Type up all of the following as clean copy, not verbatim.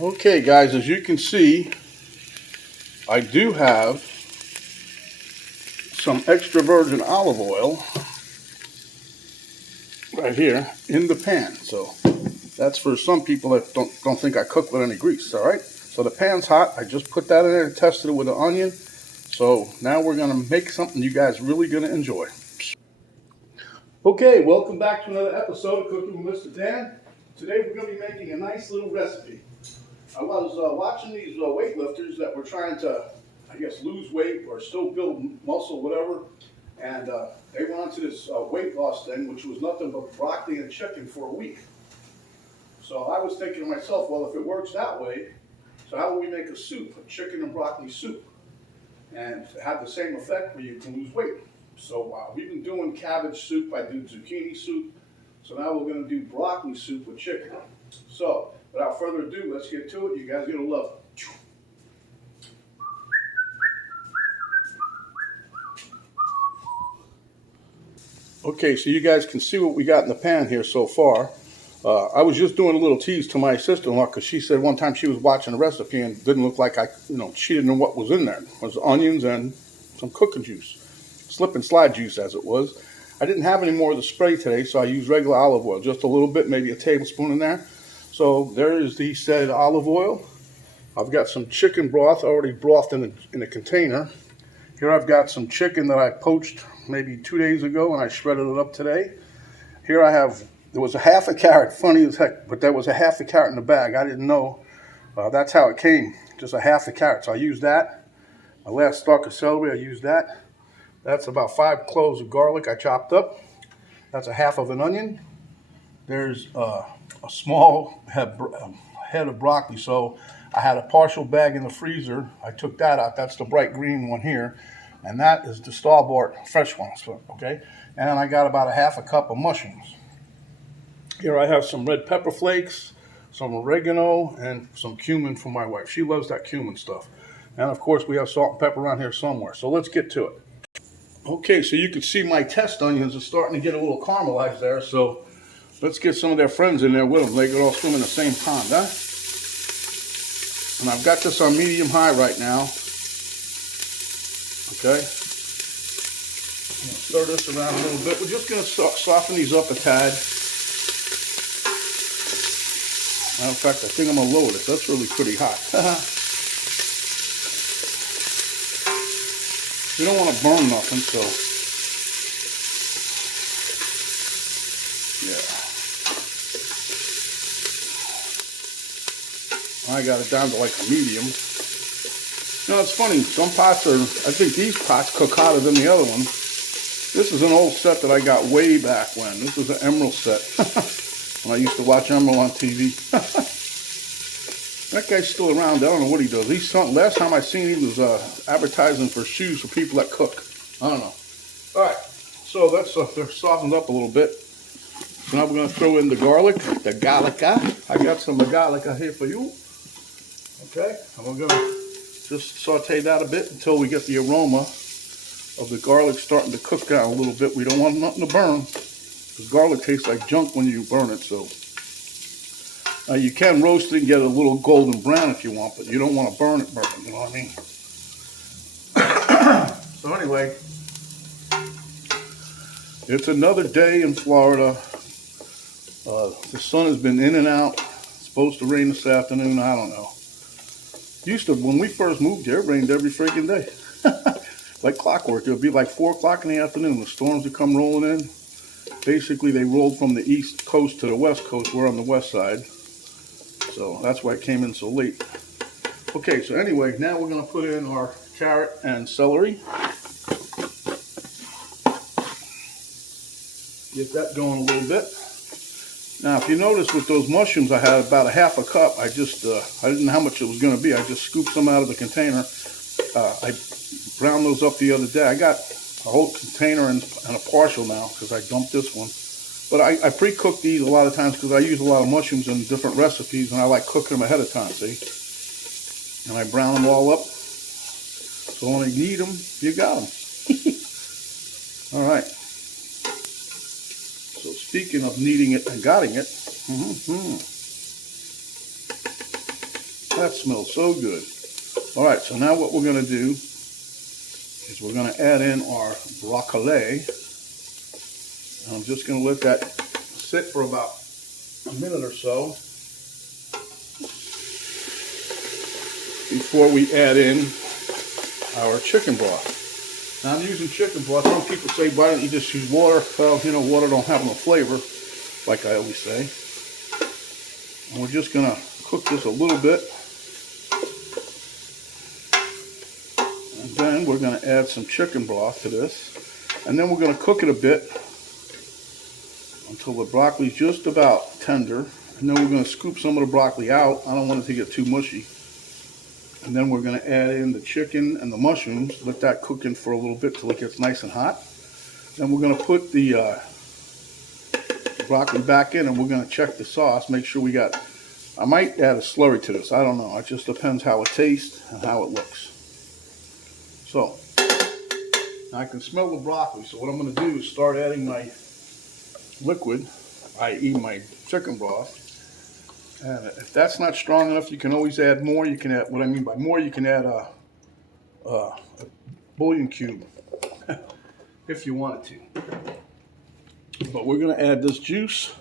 Okay guys, as you can see, I do have some extra virgin olive oil right here in the pan. So that's for some people that don't think I cook with any grease, all right? So the pan's hot. I just put that in there and tested it with an onion. So now we're gonna make something you guys really gonna enjoy. Okay, welcome back to another episode of Cooking with Mr. Dan. Today we're gonna be making a nice little recipe. I was watching these weightlifters that were trying to, I guess, lose weight or still build muscle, whatever. And they went on to this weight loss thing, which was nothing but broccoli and chicken for a week. So I was thinking to myself, well, if it works that way, so how will we make a soup, a chicken and broccoli soup, and have the same effect where you can lose weight? So we've been doing cabbage soup, I do zucchini soup, so now we're going to do broccoli soup with chicken. So without further ado, let's get to it. You guys are going to love it. Okay, so you guys can see what we got in the pan here so far. I was just doing a little tease to my sister-in-law because she said one time she was watching a recipe and it didn't look like she didn't know what was in there. It was onions and some cooking juice, slip and slide juice as it was. I didn't have any more of the spray today, so I used regular olive oil, just a little bit, maybe a tablespoon in there. So there is the said olive oil. I've got some chicken broth already brothed in a container. Here I've got some chicken that I poached maybe 2 days ago and I shredded it up today. Here I have, there was a half a carrot, funny as heck, but there was a half a carrot in the bag. I didn't know that's how it came, just a half a carrot. So I used that. My last stalk of celery, I used that. That's about 5 cloves of garlic I chopped up. That's a half of an onion. There's a small head of broccoli. So I had a partial bag in the freezer. I took that out. That's the bright green one here. And that is the store-bought fresh one, okay? And I got about a half a cup of mushrooms. Here I have some red pepper flakes, some oregano, and some cumin for my wife. She loves that cumin stuff. And of course we have salt and pepper around here somewhere. So let's get to it. Okay, so you can see my test onions are starting to get a little caramelized there. So let's get some of their friends in there with them. They could all swim in the same pond, huh? And I've got this on medium-high right now. Okay. I'm going to stir this around a little bit. We're just going to soften these up a tad. Matter of fact, I think I'm going to lower this. That's really pretty hot. We don't want to burn nothing, so yeah. I got it down to like a medium. You know, it's funny, some pots are, I think these pots cook hotter than the other one. This is an old set that I got way back when. This was an Emerald set. When I used to watch Emerald on TV. That guy's still around. I don't know what he does. Last time I seen him was advertising for shoes for people that cook. I don't know. Alright, so that's they're softened up a little bit. So now we're going to throw in the garlic, the garlica. I got some garlica here for you. Okay, and we're going to just saute that a bit until we get the aroma of the garlic starting to cook down a little bit. We don't want nothing to burn, because garlic tastes like junk when you burn it. So you can roast it and get a little golden brown if you want, but you don't want to burn it, you know what I mean? So anyway, it's another day in Florida. The sun has been in and out. It's supposed to rain this afternoon. I don't know. When we first moved here, it rained every freaking day. Like clockwork. It would be like 4 o'clock in the afternoon. The storms would come rolling in. Basically, they rolled from the east coast to the west coast. We're on the west side. So that's why it came in so late. Okay, so anyway, now we're going to put in our carrot and celery. Get that going a little bit. Now, if you notice with those mushrooms, I had about a half a cup. I didn't know how much it was going to be. I just scooped some out of the container. I browned those up the other day. I got a whole container and a partial now because I dumped this one. But I pre-cook these a lot of times because I use a lot of mushrooms in different recipes and I like cooking them ahead of time, see? And I brown them all up. So when you need them, you got them. All right. So speaking of needing it and gotting it, That smells so good. All right, so now what we're going to do is we're going to add in our broccoli. And I'm just going to let that sit for about a minute or so before we add in our chicken broth. Now I'm using chicken broth. Some people say, why don't you just use water? Well, you know, water don't have no flavor, like I always say. And we're just going to cook this a little bit. And then we're going to add some chicken broth to this. And then we're going to cook it a bit until the broccoli's just about tender. And then we're going to scoop some of the broccoli out. I don't want it to get too mushy. And then we're going to add in the chicken and the mushrooms. Let that cook in for a little bit till it gets nice and hot. Then we're going to put the broccoli back in and we're going to check the sauce. Make sure we got, I might add a celery to this. I don't know. It just depends how it tastes and how it looks. So, I can smell the broccoli. So what I'm going to do is start adding my liquid, i.e. my chicken broth. And if that's not strong enough, you can always add more. You can add, what I mean by more, you can add a bouillon cube if you wanted to. But we're going to add this juice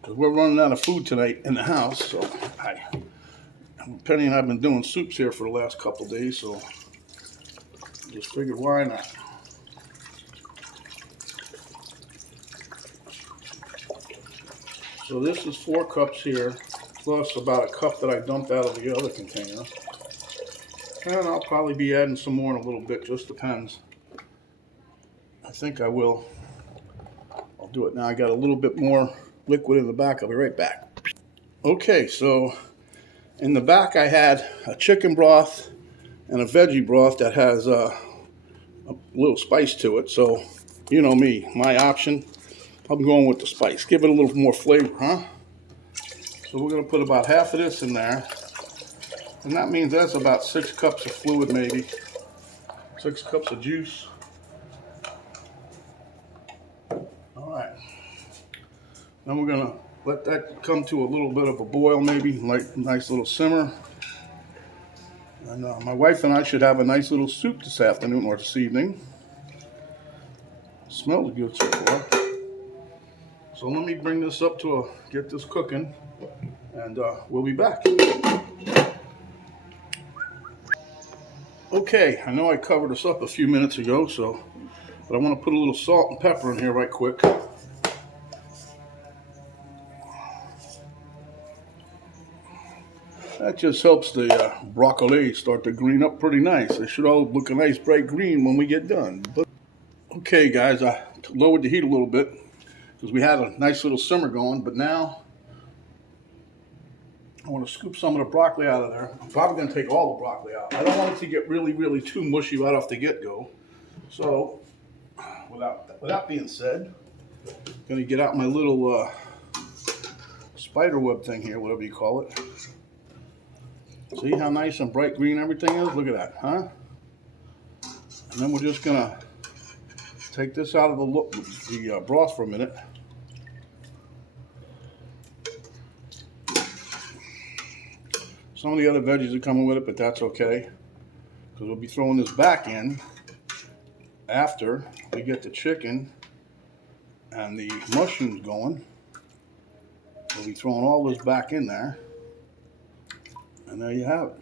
because we're running out of food tonight in the house. So Penny and I have been doing soups here for the last couple of days, so just figured why not. So this is 4 cups here, plus about a cup that I dumped out of the other container. And I'll probably be adding some more in a little bit, just depends. I think I will. I'll do it now. I got a little bit more liquid in the back. I'll be right back. Okay, so in the back I had a chicken broth and a veggie broth that has a little spice to it. So, you know me, my option, I'm going with the spice. Give it a little more flavor, huh? So we're going to put about half of this in there. And that means that's about 6 cups of fluid maybe. 6 cups of juice. Alright. Then we're going to let that come to a little bit of a boil maybe, like nice little simmer. And my wife and I should have a nice little soup this afternoon or this evening. Smells good so far. So let me bring this up to get this cooking, and we'll be back. Okay, I know I covered this up a few minutes ago, but I want to put a little salt and pepper in here right quick. That just helps the broccoli start to green up pretty nice. They should all look a nice bright green when we get done. But okay, guys, I lowered the heat a little bit because we had a nice little simmer going, but now I want to scoop some of the broccoli out of there. I'm probably going to take all the broccoli out. I don't want it to get really, really too mushy right off the get-go. So, without that being said, I'm going to get out my little spider web thing here, whatever you call it. See how nice and bright green everything is? Look at that, huh? And then we're just going to take this out of the broth for a minute. Some of the other veggies are coming with it, but that's okay, because we'll be throwing this back in after we get the chicken and the mushrooms going. We'll be throwing all this back in there, and there you have it.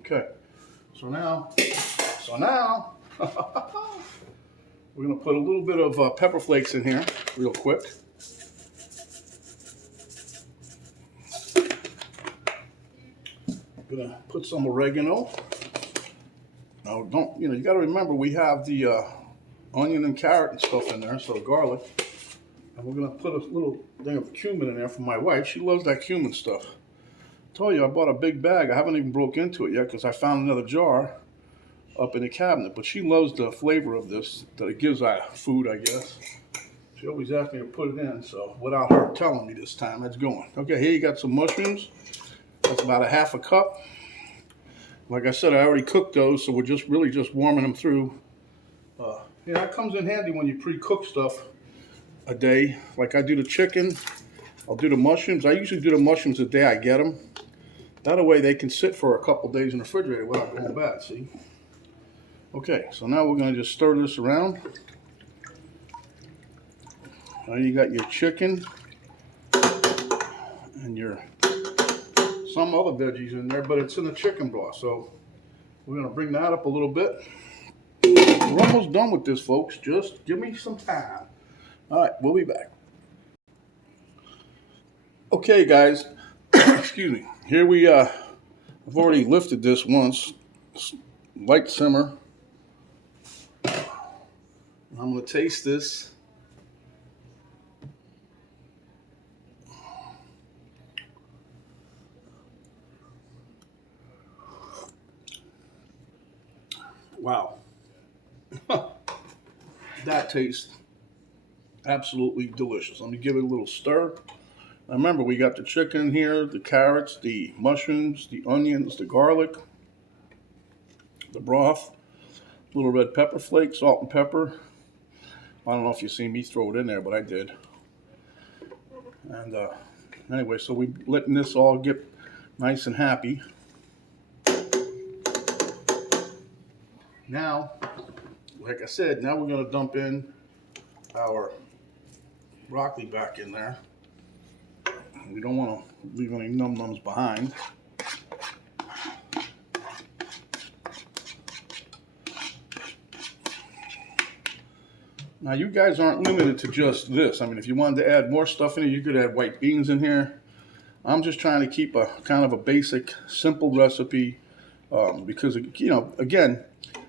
Okay, so now we're going to put a little bit of pepper flakes in here real quick. I'm going to put some oregano. Now, you got to remember we have the onion and carrot and stuff in there, so garlic. And we're going to put a little thing of cumin in there for my wife. She loves that cumin stuff. I told you I bought a big bag. I haven't even broke into it yet because I found another jar up in the cabinet, but she loves the flavor of this that it gives our food, I guess. She always asks me to put it in, so without her telling me this time, it's going. Okay, here you got some mushrooms. That's about a half a cup. Like I said, I already cooked those, so we're really just warming them through. That comes in handy when you pre-cook stuff. a day. Like I do the chicken, I'll do the mushrooms. I usually do the mushrooms the day I get them. That way they can sit for a couple days in the refrigerator without going bad, see? Okay, so now we're going to just stir this around. Now you got your chicken and your some other veggies in there, but it's in the chicken broth. So we're going to bring that up a little bit. We're almost done with this, folks. Just give me some time. All right, we'll be back. Okay, guys. Excuse me. Here we I've already lifted this once. Light simmer. I'm going to taste this. Wow. That tastes absolutely delicious. Let me give it a little stir. Now remember, we got the chicken here, the carrots, the mushrooms, the onions, the garlic, the broth, little red pepper flakes, salt and pepper. I don't know if you see me throw it in there, but I did. And anyway, so we're letting this all get nice and happy. Now, like I said, now we're going to dump in our broccoli back in there. We don't want to leave any num-nums behind. Now you guys aren't limited to just this. I mean, if you wanted to add more stuff in it, you could add white beans in here. I'm just trying to keep a kind of a basic, simple recipe because, you know, again,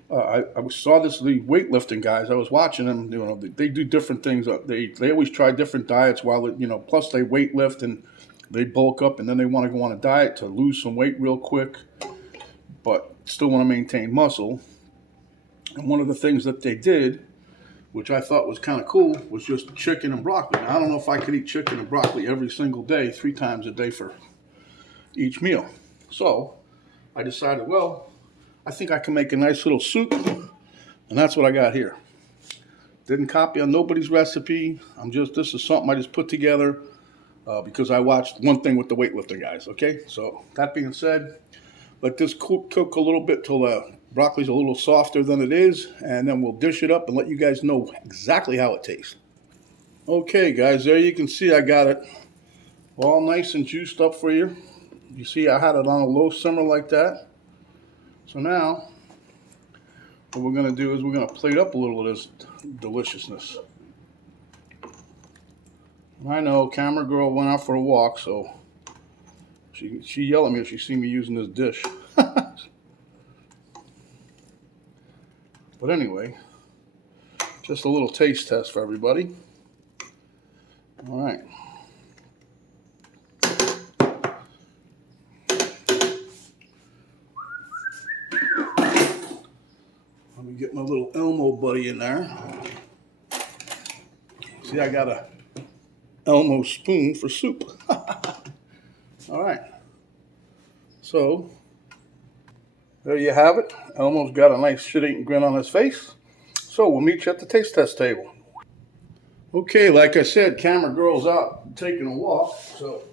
I saw this, the weightlifting guys, I was watching them, you know, they do different things. They always try different diets while, you know, plus they weight lift and they bulk up and then they want to go on a diet to lose some weight real quick, but still want to maintain muscle. And one of the things that they did, which I thought was kind of cool, was just chicken and broccoli. Now, I don't know if I could eat chicken and broccoli every single day, 3 times a day for each meal. So I decided, well, I think I can make a nice little soup, and that's what I got here. Didn't copy on nobody's recipe. This is something I just put together because I watched one thing with the weightlifting guys, okay? So that being said, let this cook a little bit till the broccoli's a little softer than it is, and then we'll dish it up and let you guys know exactly how it tastes. Okay, guys, there you can see I got it all nice and juiced up for you. You see I had it on a low simmer like that. So now, what we're going to do is we're going to plate up a little of this deliciousness. I know, camera girl went out for a walk, so she yelled at me if she see me using this dish. But anyway, just a little taste test for everybody. All right. Let me get my little Elmo buddy in there. See, I got a Elmo spoon for soup. All right. So, there you have it. Elmo's got a nice shit-eating grin on his face. So, we'll meet you at the taste test table. Okay, like I said, camera girl's out taking a walk, so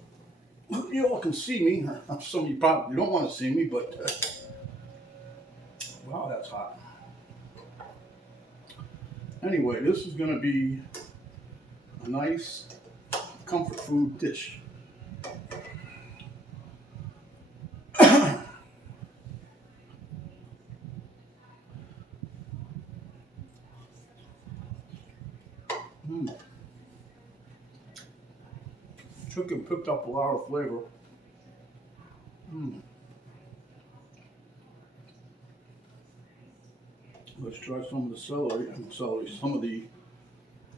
you all can see me. Some of you probably don't want to see me, but wow, that's hot. Anyway, this is going to be a nice comfort food dish. Chicken picked up a lot of flavor. Let's try some of the celery, some of the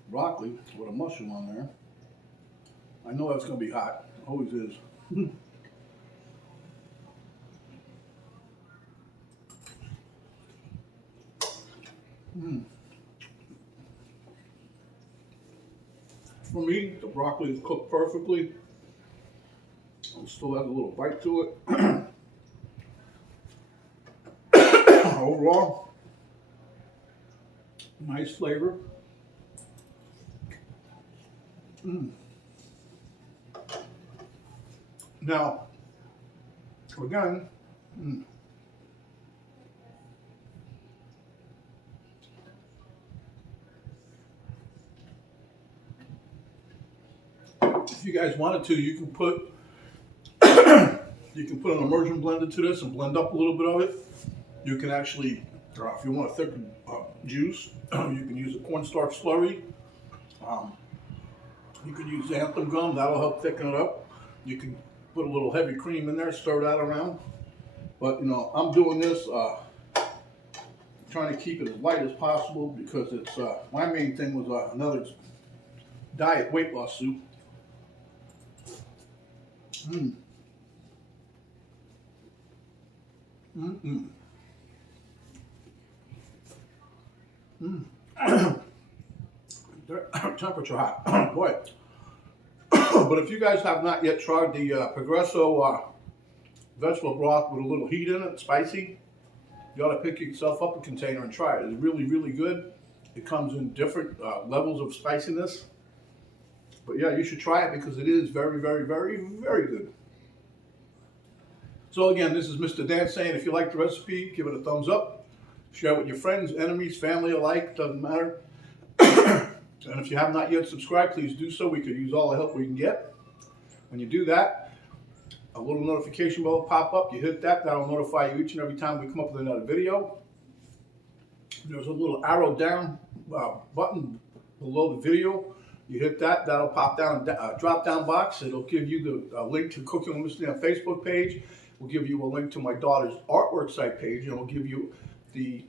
broccoli with a mushroom on there. I know that's going to be hot. Always is. For me, the broccoli is cooked perfectly. It still has a little bite to it. Overall, nice flavor. Now, again, if you guys wanted to, you can put an immersion blender to this and blend up a little bit of it. You can actually, if you want a thicker juice, you can use a cornstarch slurry. You can use xanthan gum, that'll help thicken it up. You can put a little heavy cream in there, stir that around. But you know, I'm doing this, trying to keep it as light as possible because it's, my main thing was another diet weight loss soup. Temperature hot, boy. But if you guys have not yet tried the Progresso vegetable broth with a little heat in it, spicy, you ought to pick yourself up a container and try it. It's really, really good. It comes in different levels of spiciness. But yeah, you should try it because it is very, very, very, very good. So again, this is Mr. Dan saying if you like the recipe, give it a thumbs up. Share it with your friends, enemies, family alike, doesn't matter. And if you have not yet subscribed, please do so. We could use all the help we can get. When you do that, a little notification bell will pop up. You hit that, that'll notify you each and every time we come up with another video. There's a little arrow down button below the video. You hit that, that'll pop down a drop-down box. It'll give you the link to Cooking with Mr. Dan Facebook page. We'll give you a link to my daughter's artwork site page, and we'll give you the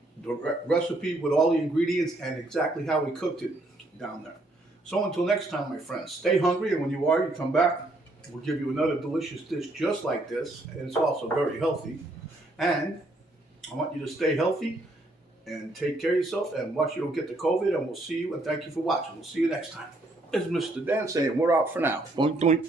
recipe with all the ingredients and exactly how we cooked it down there. So until next time, my friends, stay hungry, and when you are, you come back. We'll give you another delicious dish just like this, and it's also very healthy. And I want you to stay healthy and take care of yourself and watch you don't get the COVID, and we'll see you, and thank you for watching. We'll see you next time. This is Mr. Dan saying we're out for now. Boink, boink.